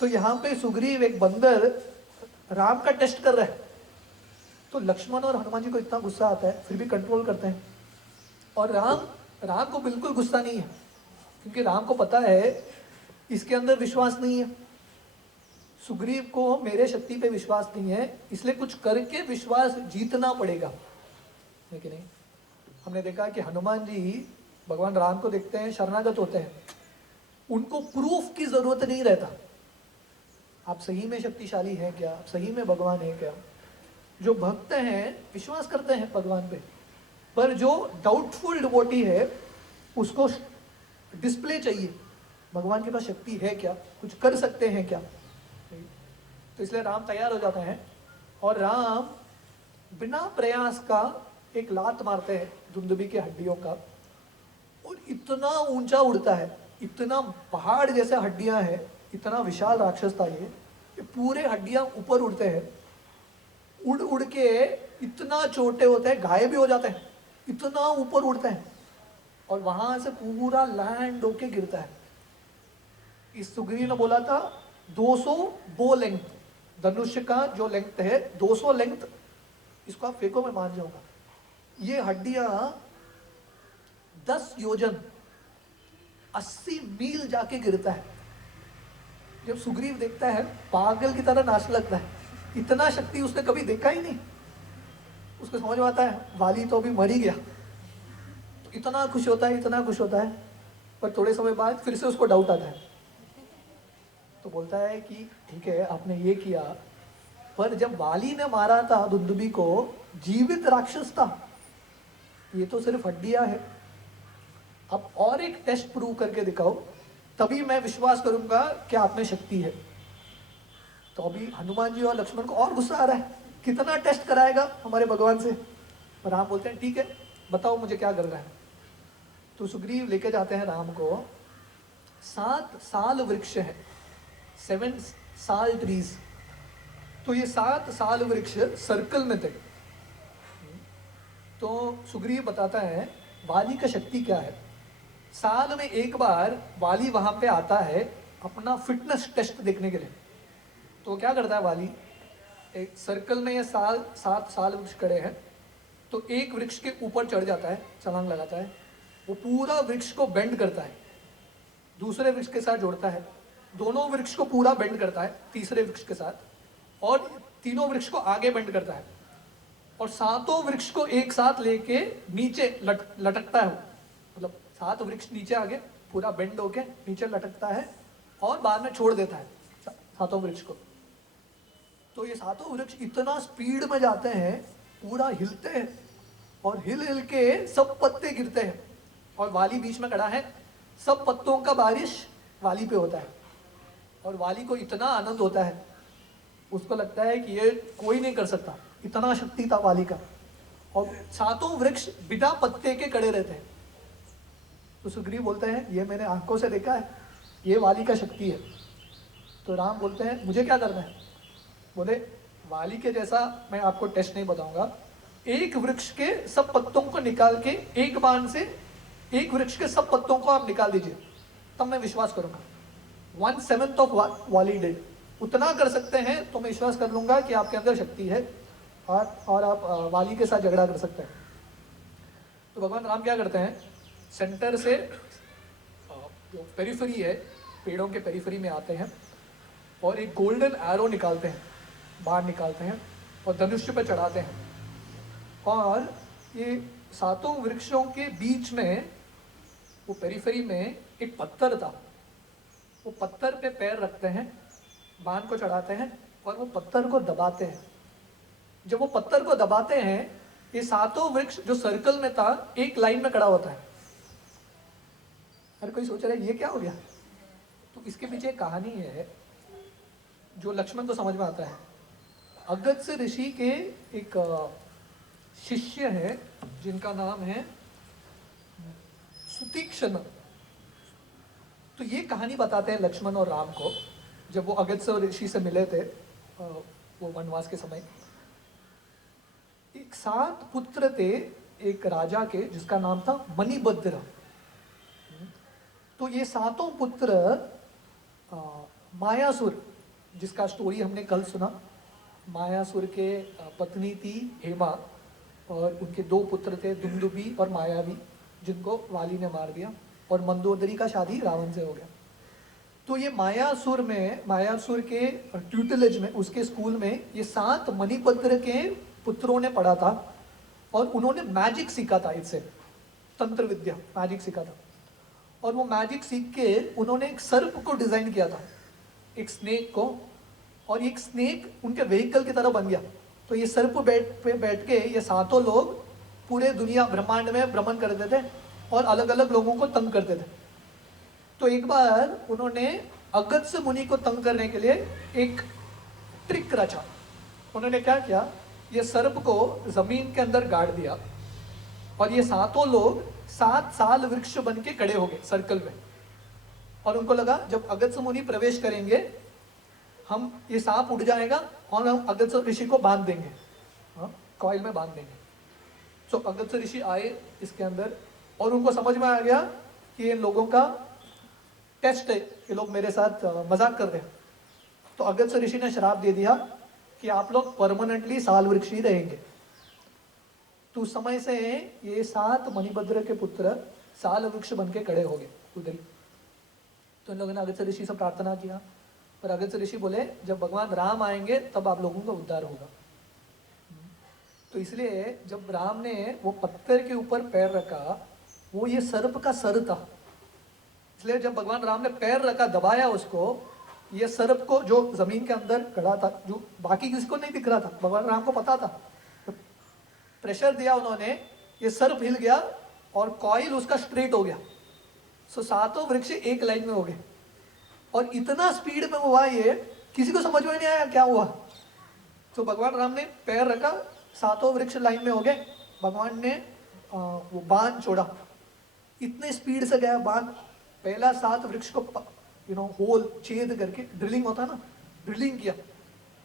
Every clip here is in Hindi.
तो यहाँ पे सुग्रीव एक बंदर राम का टेस्ट कर रहा है, तो लक्ष्मण और हनुमान जी को इतना गुस्सा आता है, फिर भी कंट्रोल करते हैं। और राम राम को बिल्कुल गुस्सा नहीं है, क्योंकि राम को पता है इसके अंदर विश्वास नहीं है, सुग्रीव को मेरे शक्ति पे विश्वास नहीं है, इसलिए कुछ करके विश्वास जीतना पड़ेगा। है कि नहीं? हमने देखा कि हनुमान जी भगवान राम को देखते हैं, शरणागत होते हैं, उनको प्रूफ की जरूरत नहीं रहता, आप सही में शक्तिशाली हैं क्या, आप सही में भगवान है क्या। जो भक्त हैं विश्वास करते हैं भगवान पे, पर जो डाउटफुल डिवोटी है उसको डिस्प्ले चाहिए, भगवान के पास शक्ति है क्या, कुछ कर सकते हैं क्या। तो इसलिए राम तैयार हो जाते हैं, और राम बिना प्रयास का एक लात मारते हैं दुंदुभी की हड्डियों का, और इतना ऊंचा उड़ता है, इतना पहाड़ जैसे हड्डियां हैं, इतना विशाल राक्षस था ये पूरे हड्डियां ऊपर उड़ते हैं, उड़ उड़ के इतना छोटे होते हैं, गायब भी हो जाते हैं, इतना ऊपर उड़ते हैं, और वहां से पूरा लैंड होके गिरता है। इस सुग्रीव ने बोला था 200 बो लेंथ, धनुष्य का जो लेंथ है 200 लेंथ, इसको आप फेंको मैं मान जाऊंगा। ये हड्डियां 10 योजन 80 मील जाके गिरता है। जब सुग्रीव देखता है पागल की तरह नाचने लगता है, इतना शक्ति उसने कभी देखा ही नहीं। उसको समझ में आता है वाली तो अभी मर ही गया, तो इतना खुश होता है, इतना खुश होता है, पर थोड़े समय बाद फिर से उसको डाउट आता है, तो बोलता है कि ठीक है आपने ये किया, पर जब वाली ने मारा था दुंदुभी को, जीवित राक्षस था, ये तो सिर्फ हड्डियां है, अब और एक टेस्ट प्रूव करके दिखाओ, तभी मैं विश्वास करूंगा कि आप में शक्ति है। तो अभी हनुमान जी और लक्ष्मण को और गुस्सा आ रहा है, कितना टेस्ट कराएगा हमारे भगवान से। और राम बोलते हैं ठीक है बताओ मुझे क्या करना है। तो सुग्रीव लेके जाते हैं राम को, 7 साल वृक्ष है, 7 साल ट्रीज, तो ये 7 साल वृक्ष सर्कल में थे। तो सुग्रीव बताता है वाली का शक्ति क्या है। साल में एक बार वाली वहां पे आता है अपना फिटनेस टेस्ट देखने के लिए। तो क्या करता है वाली, एक सर्कल में ये 7 साल वृक्ष खड़े हैं, तो एक वृक्ष के ऊपर चढ़ जाता है, छलांग लगाता है, वो पूरा वृक्ष को बेंड करता है, दूसरे वृक्ष के साथ जोड़ता है, दोनों वृक्ष को पूरा बेंड करता है तीसरे वृक्ष के साथ, और तीनों वृक्ष को आगे बेंड करता है, और 7 वृक्ष को एक साथ लेके नीचे लटकता है। मतलब 7 वृक्ष नीचे आगे पूरा बेंड होके नीचे लटकता है, और बाद में छोड़ देता है 7 वृक्ष को। तो ये 7 वृक्ष इतना स्पीड में जाते हैं, पूरा हिलते हैं, और हिल हिल के सब पत्ते गिरते हैं, और वाली बीच में खड़ा है, सब पत्तों का बारिश वाली पे होता है, और वाली को इतना आनंद होता है, उसको लगता है कि ये कोई नहीं कर सकता, इतना शक्ति था वाली का, और 7 वृक्ष बिना पत्ते के खड़े रहते हैं। तो सुग्रीव बोलते हैं ये मैंने आंखों से देखा है, ये वाली का शक्ति है। तो राम बोलते हैं मुझे क्या करना है। बोले वाली के जैसा मैं आपको टेस्ट नहीं बताऊंगा, एक वृक्ष के सब पत्तों को निकाल के एक बाण से एक वृक्ष के सब पत्तों को आप निकाल दीजिए, तब मैं विश्वास करूंगा। 1/7 ऑफ वाली डेड, उतना कर सकते हैं तो मैं विश्वास कर लूंगा कि आपके अंदर शक्ति है, और आप वाली के साथ झगड़ा कर सकते हैं। तो भगवान राम क्या करते हैं, सेंटर से जो पेरिफेरी है, पेड़ों के पेरिफेरी में आते हैं, और एक गोल्डन एरो निकालते हैं, बाण निकालते हैं, और धनुष्य पर चढ़ाते हैं, और ये 7 वृक्षों के बीच में वो पेरिफेरी में एक पत्थर था, वो पत्थर पे पैर रखते हैं, बाण को चढ़ाते हैं, और वो पत्थर को दबाते हैं। जब वो पत्थर को दबाते हैं, ये 7 वृक्ष जो सर्कल में था एक लाइन में खड़ा होता है। हर कोई सोच रहा है ये क्या हो गया। तो इसके पीछे एक कहानी है जो लक्ष्मण को समझ में आता है। अगस्त्य ऋषि के एक शिष्य है जिनका नाम है सुतीक्ष्ण। तो ये कहानी बताते हैं लक्ष्मण और राम को, जब वो अगस्त्य ऋषि से मिले थे वो वनवास के समय। एक 7 पुत्र थे एक राजा के, जिसका नाम था मणिभद्र। तो ये 7 पुत्र मायासुर, जिसका स्टोरी हमने कल सुना, मायासुर के पत्नी थी हेमा और उनके 2 पुत्र थे दुंदुबी और मायावी, जिनको वाली ने मार दिया, और मंदोदरी का शादी रावण से हो गया। तो ये मायासुर के ट्यूटलेज में, उसके स्कूल में ये 7 मणिपत्र के पुत्रों ने पढ़ा था और उन्होंने मैजिक सीखा था, इससे तंत्र विद्या मैजिक सीखा था। और वो मैजिक सीख के उन्होंने एक सर्प को डिजाइन किया था, एक स्नेक को, और एक स्नेक उनके व्हीकल की तरह बन गया। तो ये सर्प पे बैठ के ये 7 लोग पूरे दुनिया ब्रह्मांड में भ्रमण करते थे और अलग अलग लोगों को तंग करते थे। तो एक बार उन्होंने अगस्त्य मुनि को तंग करने के लिए एक ट्रिक रचा। उन्होंने क्या किया, ये सर्प को जमीन के अंदर गाड़ दिया और ये 7 लोग 7 साल वृक्ष बन के खड़े हो गए सर्कल में। और उनको लगा जब अगस्त्य मुनि प्रवेश करेंगे हम ये सांप उड़ जाएगा और हम अगस्त्य ऋषि को बांध देंगे, कॉइल में बांध देंगे। तो अगस्त्य ऋषि आए इसके अंदर और उनको समझ में आ गया कि ये लोगों का टेस्ट है, ये लोग मेरे साथ मजाक कर रहे हैं। तो अगस्त्य ऋषि ने श्राप दे दिया कि आप लोग परमानेंटली साल वृक्ष ही रहेंगे। तो उस समय से ये 7 मणिभद्र के पुत्र साल वृक्ष बन के खड़े हो गए उधर ही। तो इन लोगों ने अगस्त्य ऋषि से प्रार्थना किया, पर अगस्त्य ऋषि बोले जब भगवान राम आएंगे तब आप लोगों का उद्धार होगा। तो इसलिए जब राम ने वो पत्थर के ऊपर पैर रखा, वो ये सर्प का सर था, इसलिए जब भगवान राम ने पैर रखा, दबाया उसको, ये सर्प को जो जमीन के अंदर खड़ा था, जो बाकी किसी को नहीं दिख रहा था, भगवान राम को पता था, प्रेशर दिया उन्होंने, ये सर्प हिल गया और कॉइल उसका स्ट्रेट हो गया। सो 7 वृक्ष एक लाइन में हो गए और इतना स्पीड में हुआ ये, किसी को समझ में नहीं आया क्या हुआ। तो भगवान राम ने पैर रखा, 7 वृक्ष लाइन में हो गए, भगवान ने वो बाण छोड़ा, इतने स्पीड से गया बाण, पहला 7 वृक्ष को होल छेद करके, ड्रिलिंग होता है ना, ड्रिलिंग किया,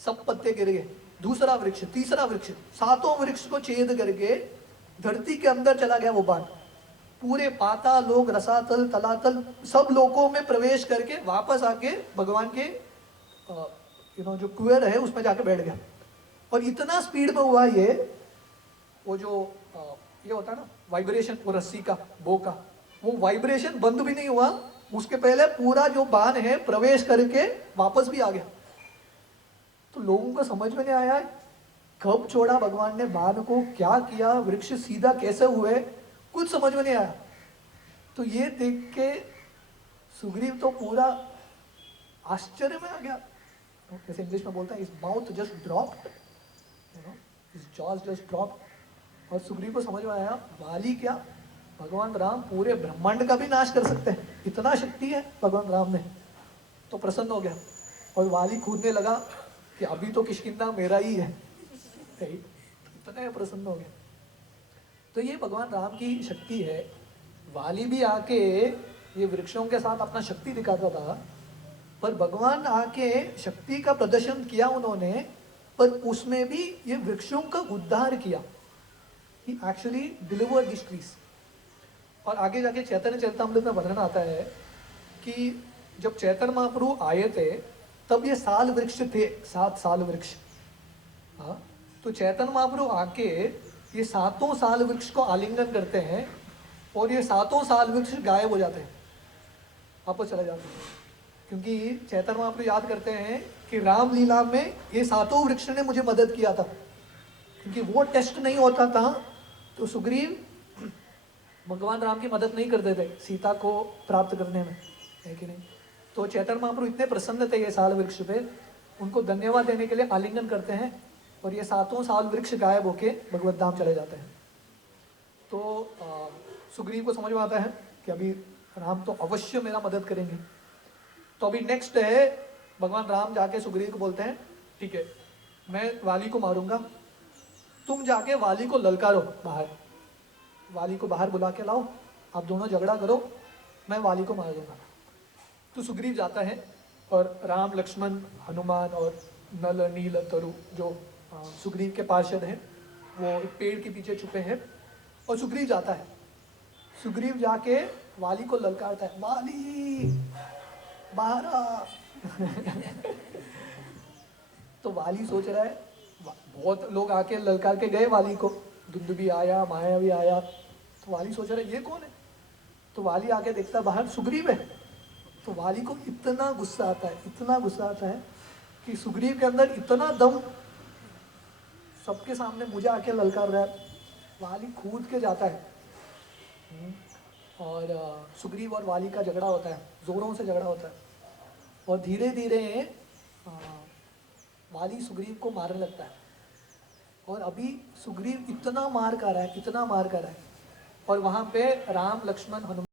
सब पत्ते गिर गए। दूसरा वृक्ष, तीसरा वृक्ष, 7 वृक्ष को छेद करके धरती के अंदर चला गया वो बाण। पूरे पाताल लोक, रसातल, तलातल सब लोकों में प्रवेश करके वापस आके भगवान के जो कुएं है उसमें जाके बैठ गया। और इतना स्पीड में हुआ ये, वो जो ये होता है ना वाइब्रेशन, वो रस्सी का, बो का, वो वाइब्रेशन बंद भी नहीं हुआ, उसके पहले पूरा जो बाण है प्रवेश करके वापस भी आ गया। तो लोगों को समझ में नहीं आया कब छोड़ा भगवान ने बाण को, क्या किया, वृक्ष सीधा कैसे हुए, कुछ समझ में नहीं आया। तो ये देख के सुग्रीव तो पूरा आश्चर्य में आ गया, जैसे इंग्लिश में बोलता है, his mouth just dropped, his jaws just dropped। और सुग्रीव को समझ में आया वाली क्या, भगवान राम पूरे ब्रह्मांड का भी नाश कर सकते हैं, इतना शक्ति है भगवान राम में। तो प्रसन्न हो गया और वाली कूदने लगा कि अभी तो किष्किंधा मेरा ही है, इतना प्रसन्न हो गया। तो ये भगवान राम की शक्ति है। वाली भी आके ये वृक्षों के साथ अपना शक्ति दिखाता था, पर भगवान आके शक्ति का प्रदर्शन किया उन्होंने, पर उसमें भी ये वृक्षों का उद्धार किया। He actually delivered these trees। और आगे जाके चैतन्य चरितामृत में वर्णन आता है कि जब चैतन्य महाप्रभु आए थे तब ये साल वृक्ष थे, 7 साल वृक्ष। हाँ, तो चैतन्य महाप्रभु आके ये 7 साल वृक्ष को आलिंगन करते हैं और ये 7 साल वृक्ष गायब हो जाते हैं, वापस चले जाते हैं। क्योंकि चैतन्य महाप्रभु याद करते हैं कि रामलीला में ये 7 वृक्ष ने मुझे मदद किया था, क्योंकि वो टेस्ट नहीं होता था तो सुग्रीव भगवान राम की मदद नहीं करते थे सीता को प्राप्त करने में, है कि नहीं। तो चैतन्य महाप्रभु इतने प्रसन्न थे ये साल वृक्ष पे, उनको धन्यवाद देने के लिए आलिंगन करते हैं और ये 7 साल वृक्ष गायब होके भगवत धाम चले जाते हैं। तो सुग्रीव को समझ में आता है कि अभी राम तो अवश्य मेरा मदद करेंगे। तो अभी नेक्स्ट है, भगवान राम जाके सुग्रीव को बोलते हैं ठीक है मैं वाली को मारूंगा, तुम जाके वाली को ललकारो बाहर, वाली को बाहर बुला के लाओ, आप दोनों झगड़ा करो, मैं वाली को मार दूंगा। तो सुग्रीव जाता है और राम, लक्ष्मण, हनुमान और नल, नील, तरु जो सुग्रीव के पार्षद हैं वो एक पेड़ के पीछे छुपे हैं और सुग्रीव जाता है। सुग्रीव जाके वाली को ललकारता है, वाली बाहर आ, तो वाली सोच रहा है, बहुत लोग आके ललकार के गए वाली को, दुंदुभी आया, माया भी आया, तो वाली सोच रहा है ये कौन है। तो वाली आके देखता बाहर सुग्रीव है। तो वाली को इतना गुस्सा आता है, इतना गुस्सा आता है कि सुग्रीव के अंदर इतना दम, सबके सामने मुझे आके ललकार रहा है। वाली कूद के जाता है और सुग्रीव और वाली का झगड़ा होता है, जोरों से झगड़ा होता है। और धीरे धीरे वाली सुग्रीव को मारने लगता है। और अभी सुग्रीव इतना मार कर रहा है, इतना मार कर रहा है, और वहाँ पे राम लक्ष्मण हनुमान